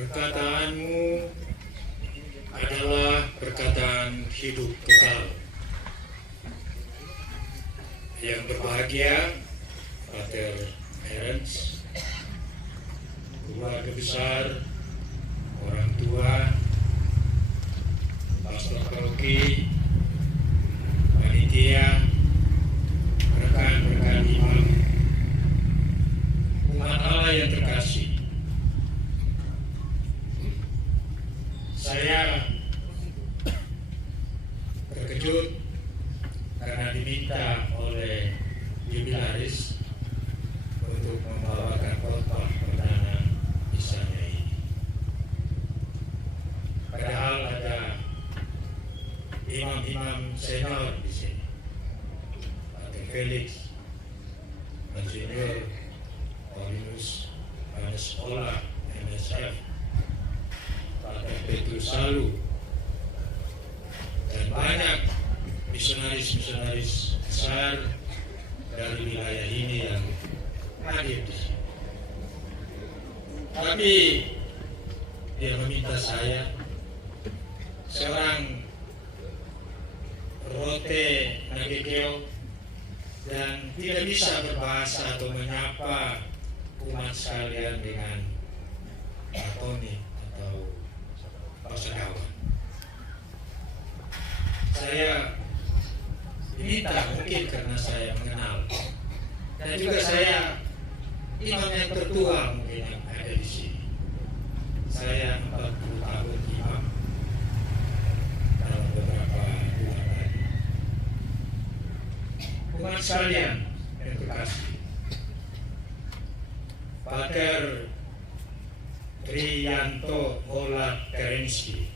Perkataanmu adalah perkataan hidup kekal. Yang berbahagia, Pater Ernst, keluarga besar, orang tua, pastor paroki, panitia, rekan-rekan imam, umat Allah yang terkasih. Saya terkejut karena diminta oleh jubilaris untuk membawakan khotbah perdana misalnya ini. Padahal ada imam-imam senior di sini, Pater Felix, Monsinyur Paulinus Panesola, MSF, Pater Petrus Salu, dan banyak misionaris-misionaris besar dari wilayah ini yang hadir di sini. Tapi dia meminta saya, seorang rote nagekeo dan tidak bisa berbahasa atau menyapa umat sekalian dengan Tony atau Pasadawan. Saya diminta, mungkin karena saya mengenal, dan juga saya imam yang tertua mungkin yang ada di sini. Saya 40 tahun imam dalam beberapa bulan lagi. Umat sekalian yang terkasih, Pater Triyanto Ola Terenski,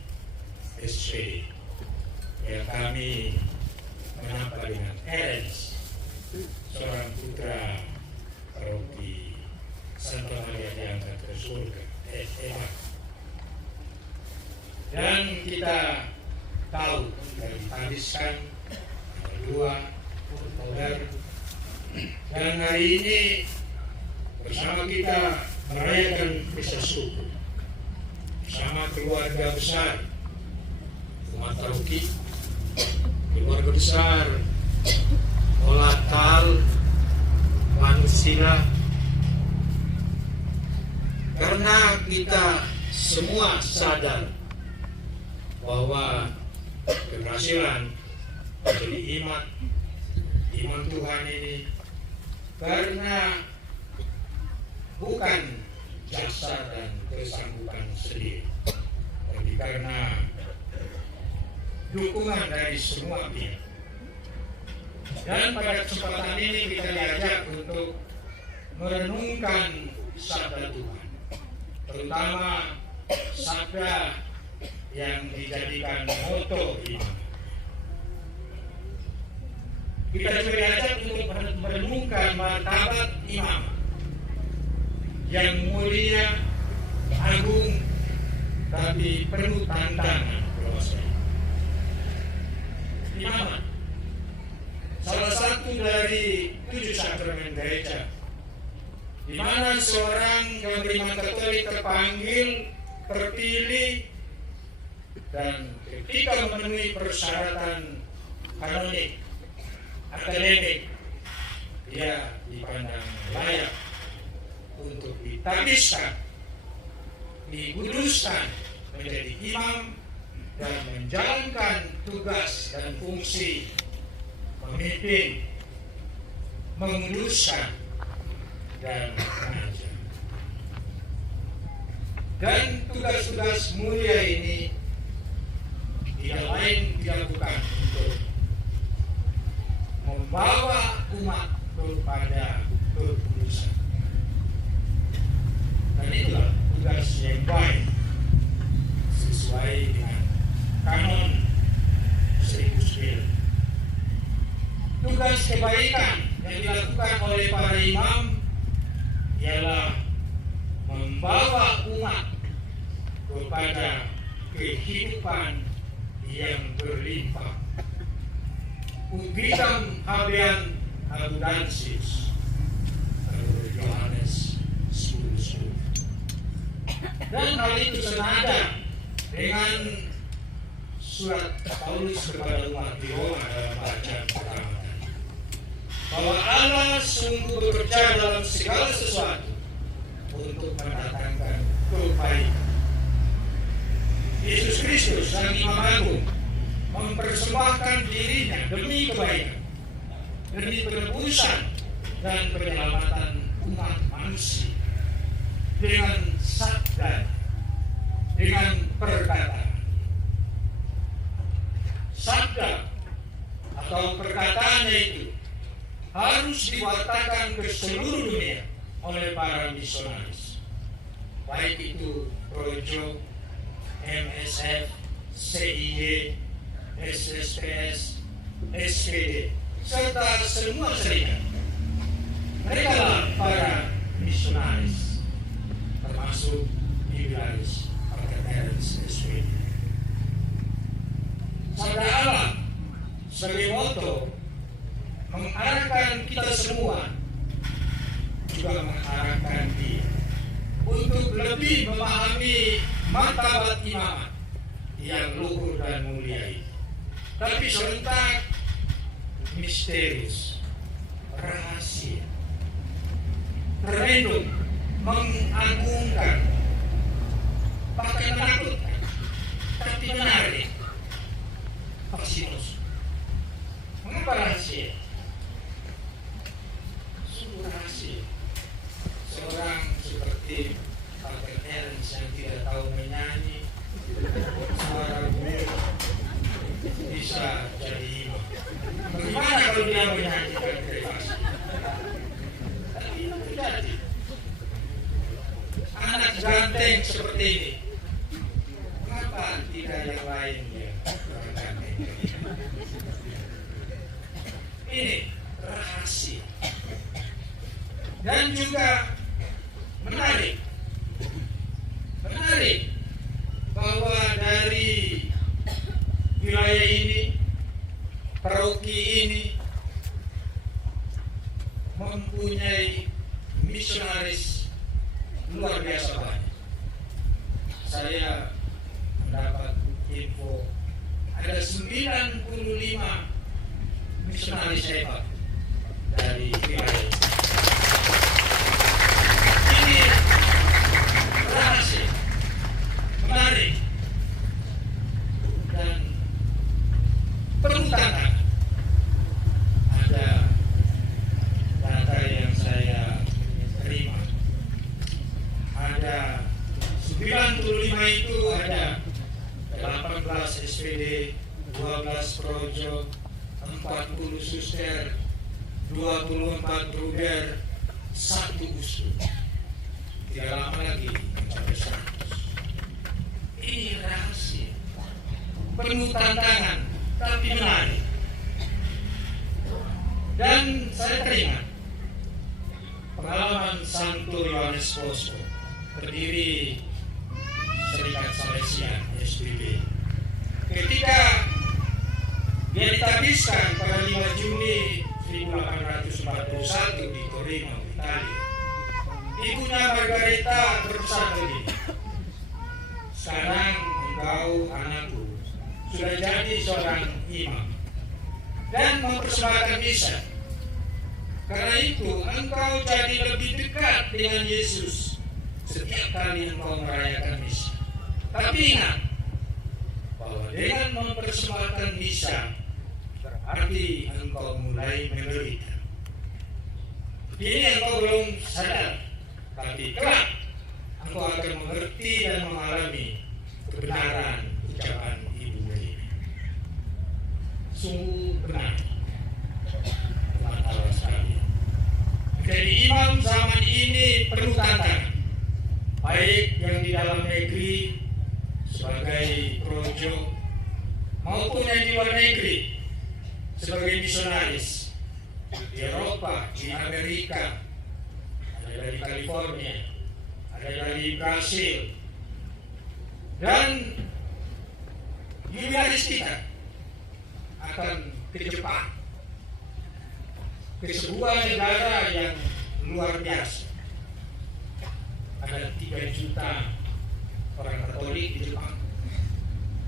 SPD, yang kami menampak dengan Ernst, seorang putra paroki Santa Maria diangkat ke surga, Eva. Dan kita tahu dari hadiskan ada 2 Oktober, dan hari ini bersama kita merayakan Misa Subuh bersama keluarga besar umat paroki, keluarga besar Olatal manusia, karena kita semua sadar bahwa keberhasilan menjadi imam Tuhan ini karena bukan jasa dan kesanggupan sendiri, tapi karena dukungan dari semua pihak. Dan pada kesempatan ini kita diajak untuk merenungkan sabda Tuhan, terutama sabda yang dijadikan moto imam. Kita juga diajak untuk merenungkan martabat imam yang mulia, agung, tapi penuh tantangan proses. Imamat, salah satu dari 7 sakramen gereja, di mana seorang yang beriman Katolik terpanggil, terpilih, dan ketika memenuhi persyaratan kanonik, akademik, dia dipandang layak untuk ditabiskan, dikuduskan menjadi imam dan menjalankan tugas dan fungsi memimpin, menguduskan, dan mengajar. Dan tugas-tugas mulia ini tidak lain dilakukan untuk membawa umat kepada kekudusan. Dan itulah tugas yang baik sesuai dengan kanon 1009. Tugas kebaikan yang dilakukan oleh para imam ialah membawa umat kepada kehidupan yang berlimpah. Ubidam habean abundansis, Yohanes 10:10. Dan hal itu senada dengan surat Paulus kepada umat di Roma dalam bacaan pertama tadi, bahwa Allah sungguh bekerja dalam segala sesuatu untuk mendatangkan kebaikan. Yesus Kristus Sang Imam Agung mempersembahkan dirinya demi kebaikan, demi penebusan dan penyelamatan umat manusia dengan sabda, dengan perkataan. Sabda atau perkataannya itu harus diwartakan ke seluruh dunia oleh para misionaris, baik itu Projo, MSF, CID, SSPS, SPD, serta semua serikat. Mereka lah para misionaris, termasuk Libertaris Partenaris SPD. Sabda Allah sebagai moto mengarahkan kita semua, juga mengarahkan dia untuk lebih memahami martabat imamat yang luhur dan mulia itu, tapi serentak misterius, rahasia, terlindung, mengagungkan, bahkan menakutkan, tapi menarik. Fascinus. Mengapa rahasia? Sungguh rahasia. Seorang seperti Pater Ernst yang tidak tahu menyanyi, suara buruk, bisa jadi imam. Bagaimana kalau dia menyanyikan privasi? Tapi itu terjadi. Anak ganteng seperti ini, mengapa tidak yang lain ya? Ini rahasia dan juga menarik bahwa dari wilayah ini, paroki ini mempunyai misionaris luar biasa banyak. Saya mendapat info ada 95 misionaris hebat dari wilayah. Ini rahasia, menarik, dan penuh tantangan. Ada data yang saya terima, ada 95 itu ada 18 SPD, 12 Projo, 40 suster, 24 bruder, 1 uskup. Tidak lama lagi mencapai 100. Ini rahasia, penuh tantangan, tapi menarik. Dan saya teringat pengalaman Santo Yohanes Bosco, pendiri Serikat Salesian SPB, ketika dia ditabiskan pada 5 Juni 1841 di Torino, Italia. Ibunya Margareta berpesan begini, sekarang engkau anakku sudah jadi seorang imam dan mempersembahkan misa. Karena itu engkau jadi lebih dekat dengan Yesus setiap kali engkau merayakan misa. Tapi ingat bahwa dengan mempersembahkan misa berarti engkau mulai menderita. Ini engkau belum sadar, tapi kelak engkau akan mengerti dan mengalami kebenaran ucapan Ibu ini. Sungguh benar, umat Allah sekalian. Jadi imam zaman ini penuh tantangan, baik yang di dalam negeri sebagai projo maupun yang di luar negeri sebagai misionaris di Eropa, di Amerika, ada dari California, ada dari Brasil, dan jubilaris kita akan ke Jepang, ke sebuah negara yang luar biasa. Ada 3 juta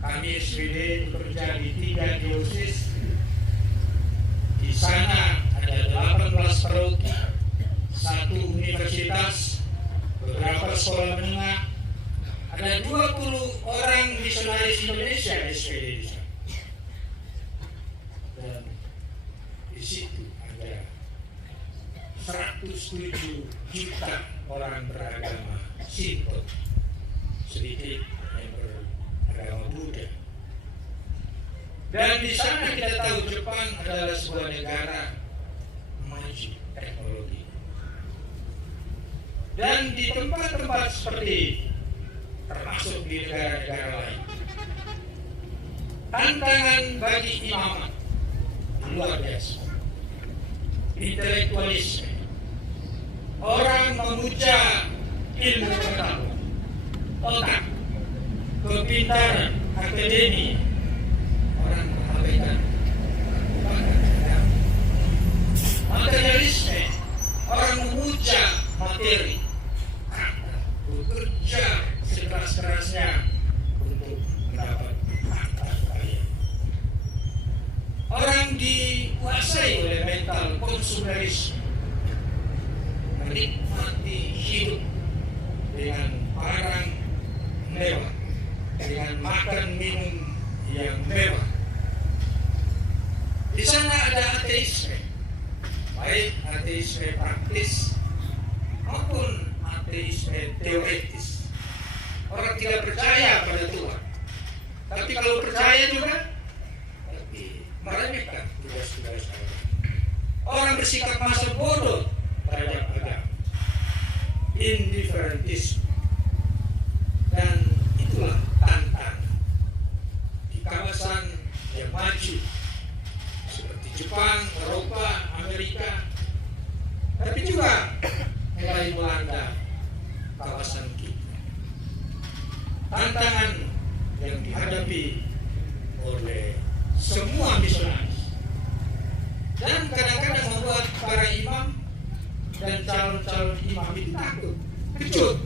Kami SPD bekerja di 3 diosis. Di sana ada 18 paroki, 1 universitas, beberapa sekolah menengah, ada 20 orang misionaris Indonesia SPD di sana. Dan di situ ada 107 juta orang beragama Sinto, sedikit yang beragama Buddha. Dan di sana kita tahu Jepang adalah sebuah negara maju teknologi. Dan di tempat-tempat seperti termasuk di negara-negara lain, tantangan bagi imamat luar biasa. Intelektualisme, orang memuja ilmu pengetahuan, otak, kepintaran, akademi, orang mengabaikan materialisme, orang memuja materi, bekerja sekeras-kerasnya untuk mendapat harta kekayaan. Orang dikuasai oleh mental konsumerisme, menikmati hidup dengan barang mewah, dengan makan minum yang mewah. Di sana ada ateisme, baik ateisme praktis maupun ateisme teoretis. Orang tidak percaya pada Tuhan, tapi kalau percaya juga meremehkan tugas-tugas Allah. Orang bersikap masa bodoh terhadap agama, indifferentisme, dan itulah tantangan di kawasan yang maju seperti Jepang, Eropa, Amerika, tapi juga mulai melanda kawasan kita. Tantangan yang dihadapi oleh semua misionaris dan kadang-kadang membuat para imam dan calon-calon imam itu takut, kecut,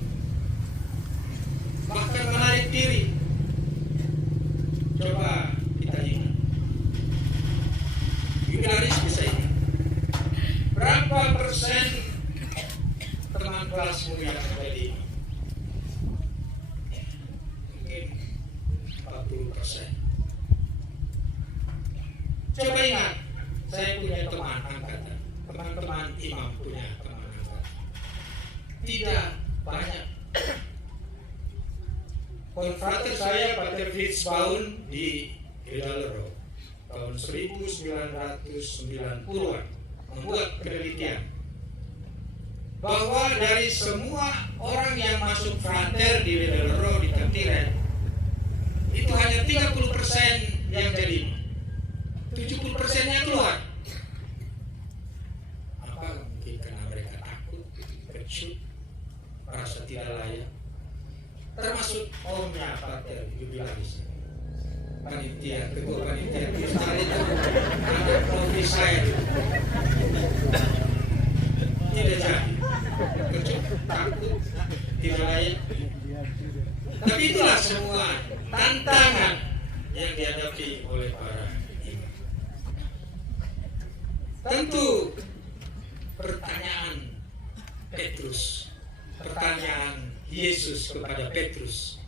bahkan menarik diri. Coba kita ingat, jubilaris bisa ingat berapa persen teman kelasmu yang menjadi imam? Mungkin 40%. Coba ingat, saya punya teman angkatan, teman-teman imam punya teman angkatan. Tidak banyak. Konfrater saya, Pater Fritz Baun di Hidalgo tahun 1990-an membuat penelitian bahwa dari semua orang yang masuk frater di Hidalgo di Tamtiren itu hanya 30% yang jadi imam. 70%-nya keluar. Apa mungkin karena mereka takut, kecut, merasa tidak layak. Termasuk omnya Pater jubilaris, panitia, ketua panitia kristal itu ada profi saya tidak jadi, kecut, takut, tidak layak. Tapi itulah semua tantangan yang dihadapi oleh para imam. Tentu pertanyaan Petrus, pertanyaan Yesus kepada Petrus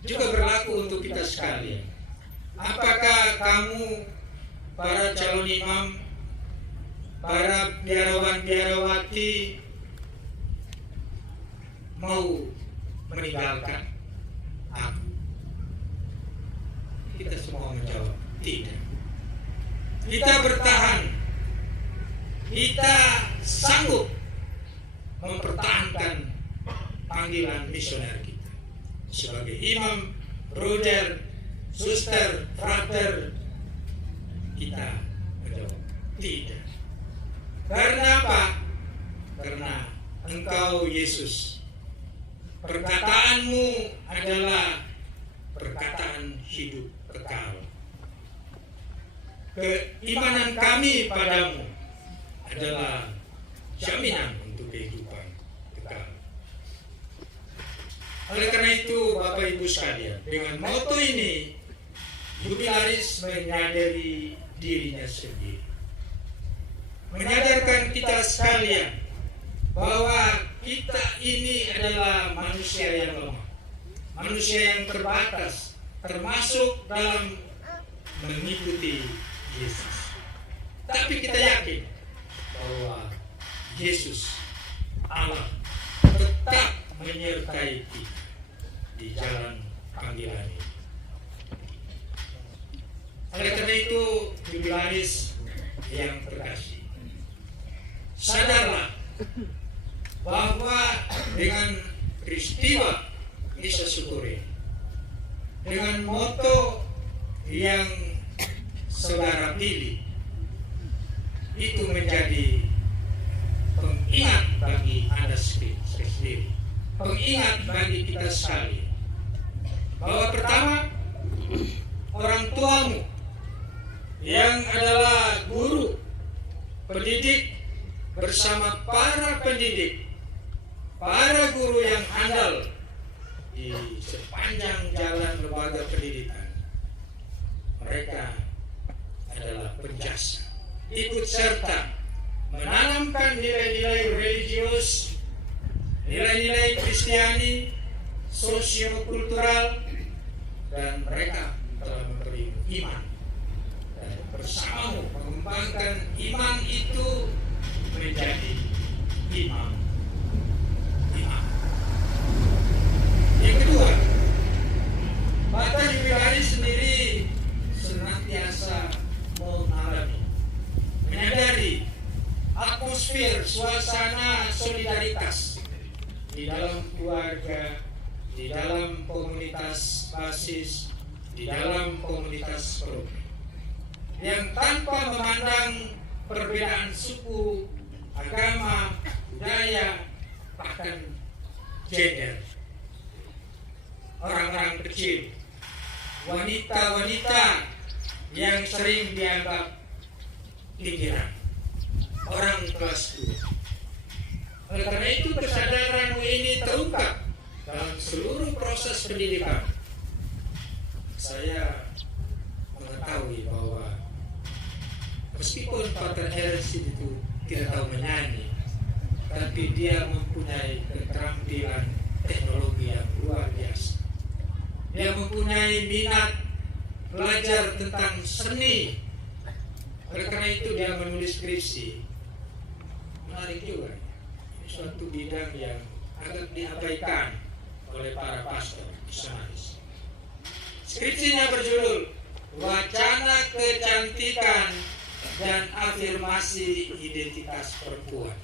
juga berlaku untuk kita sekalian. Apakah kamu, para calon imam, para biarawan-biarawati, mau meninggalkan aku? Kita semua menjawab tidak. Kita bertahan. Kita sanggup mempertahankan panggilan misioner kita sebagai imam, bruder, suster, frater. Kita menjawab tidak. Karena apa? Karena Engkau Yesus, perkataanmu adalah perkataan hidup kekal. Keimanan kami padamu adalah jaminan untuk kehidupan kekal. Oleh karena itu, Bapak Ibu sekalian, dengan moto ini jubilaris menyadari dirinya sendiri, menyadarkan kita sekalian bahwa kita ini adalah manusia yang lemah, manusia yang terbatas, termasuk dalam mengikuti Yesus. Tapi kita yakin bahwa Yesus Allah tetap menyertai kita di jalan panggilan ini. Oleh karena itu, jubilaris yang terkasih, sadarlah bahwa dengan peristiwa Isa Syukuri, dengan moto yang saudara pilih, itu menjadi pengingat bagi Anda sendiri, pengingat bagi kita sekali, bahwa pertama, orang tuamu yang adalah guru, pendidik, bersama para pendidik, para guru yang andal di sepanjang jalan lembaga pendidikan, mereka adalah penjasa, ikut serta menanamkan nilai-nilai religius, nilai-nilai Kristiani, sosiokultural, dan mereka telah memberi iman. Dan bersamamu mengembangkan iman itu menjadi imam. Yang kedua, Bata Jubilaris sendiri senantiasa mengalami, menyadari atmosfer suasana solidaritas di dalam keluarga, di dalam komunitas basis, di dalam komunitas program, yang tanpa memandang perbedaan suku, agama, budaya, bahkan gender. Orang-orang kecil, wanita-wanita yang sering dianggap pinggiran, orang kelas 2. Oleh karena itu, kesadaranmu ini terungkap dalam seluruh proses pendidikan. Saya mengetahui bahwa meskipun Pater Hersi itu tidak tahu menyanyi, tapi dia mempunyai keterampilan teknologi yang luar biasa. Dia mempunyai minat belajar tentang seni. Oleh karena itu dia menulis skripsi. Menarik juga. Ini suatu bidang yang agak diabaikan oleh para pastor misionaris. Skripsinya berjudul Wacana Kecantikan dan Afirmasi Identitas Perempuan.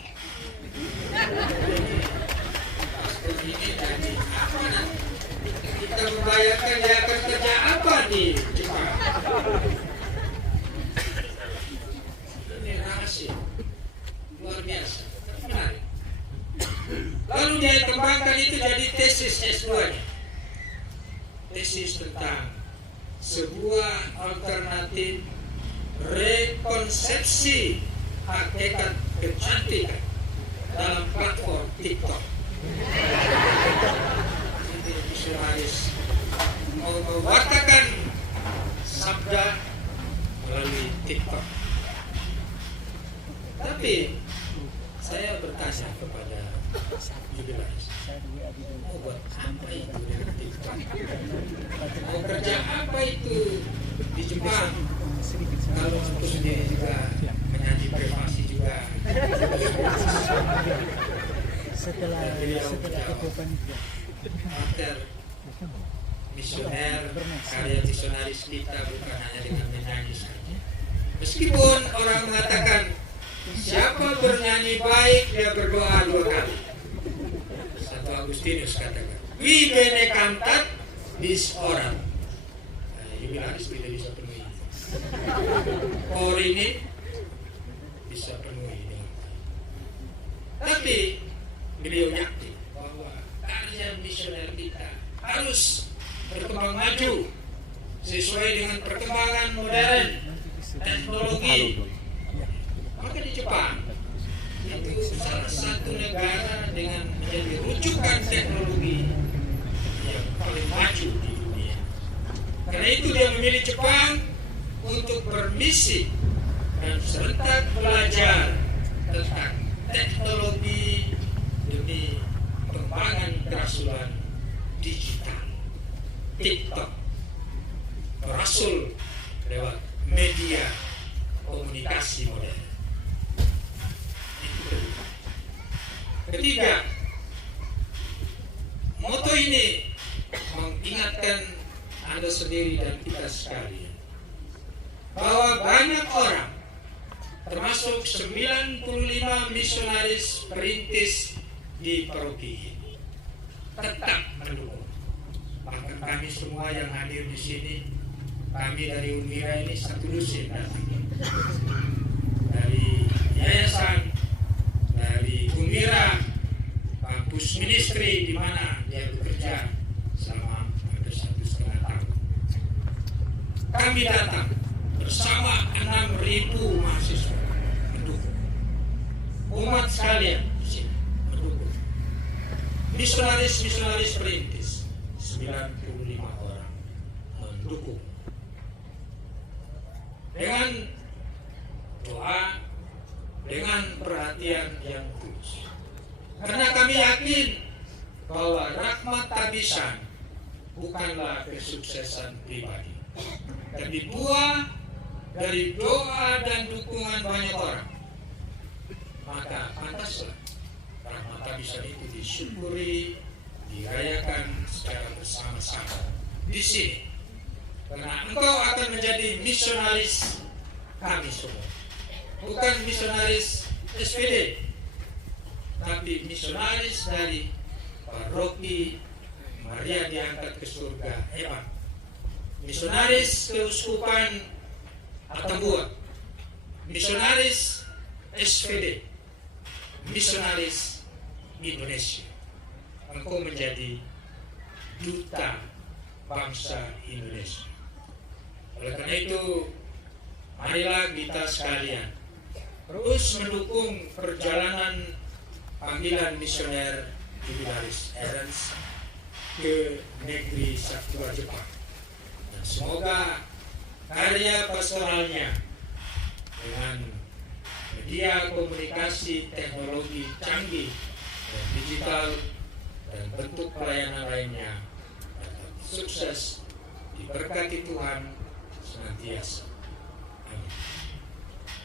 Pastor ini jadi apa nanti? Kita membayangkan dia akan kerja apa di Jepang. Ini rahasia luar biasa, menarik. Lalu dia kembangkan itu jadi tesis S2-nya, tesis tentang sebuah alternatif rekonsepsi hakikat kecantikan dalam platform TikTok. Misionaris mau mewartakan sabda melalui TikTok. Tapi saya bertanya kepada jubilaris, mau buat apa itu dengan TikTok? Mau kerja apa itu di Jepang? Kalau aku sendiri juga menyanyi privasi juga. Setelah Pater misioner, karya misionaris kita bukan hanya dengan menyanyi saja. Meskipun orang mengatakan siapa bernyanyi baik dia berdoa 2 kali. Santo Agustinus katakan, "Qui bene cantat dis orat." Jubilaris tidak bisa penuhi. Kor ini bisa penuhi dengan baik. Tapi beliau yakin bahwa karya misioner kita harus berkembang maju sesuai dengan perkembangan modern teknologi. Maka di Jepang itu salah satu negara dengan menjadi rujukan teknologi yang paling maju di dunia. Karena Karena itu dia memilih Jepang untuk bermisi dan serentak belajar tentang teknologi demi pengembangan keberhasilan digital, TikTok, berasul lewat media komunikasi modern. Itu kedua. Ketiga, moto ini mengingatkan Anda sendiri dan kita sekalian bahwa banyak orang, termasuk 95 misionaris perintis di paroki ini, tetap mendukung. Bahkan kami semua yang hadir di sini, kami dari Unmira ini satu dusun datang, dari yayasan, dari Unmira, kampus ministry di mana dia bekerja selama hampir 1,5 tahun. Kami datang bersama 6.000 mahasiswa mendukung. Umat sekalian di sini mendukung. Misionaris perintis 95 orang mendukung. Dengan doa, dengan perhatian yang tulus. Karena kami yakin bahwa rahmat tabisan bukanlah kesuksesan pribadi, tapi buah dari doa dan dukungan banyak orang. Maka pantaslah rahmat tabisan itu disyukuri, dirayakan secara bersama-sama di sini. Karena engkau akan menjadi misionaris kami semua. Bukan misionaris SPD, tapi misionaris dari paroki Maria diangkat ke surga Evan, misionaris keuskupan Atambua, misionaris SPD, misionaris Indonesia. Engkau menjadi duta bangsa Indonesia. Oleh karena itu, marilah kita sekalian terus mendukung perjalanan panggilan misioner Jubilaris Erens ke negeri Sakura Jepang. Dan semoga karya pastoralnya dengan media komunikasi teknologi canggih dan digital dan bentuk pelayanan lainnya dapat sukses, diberkati Tuhan senantiasa. Amin.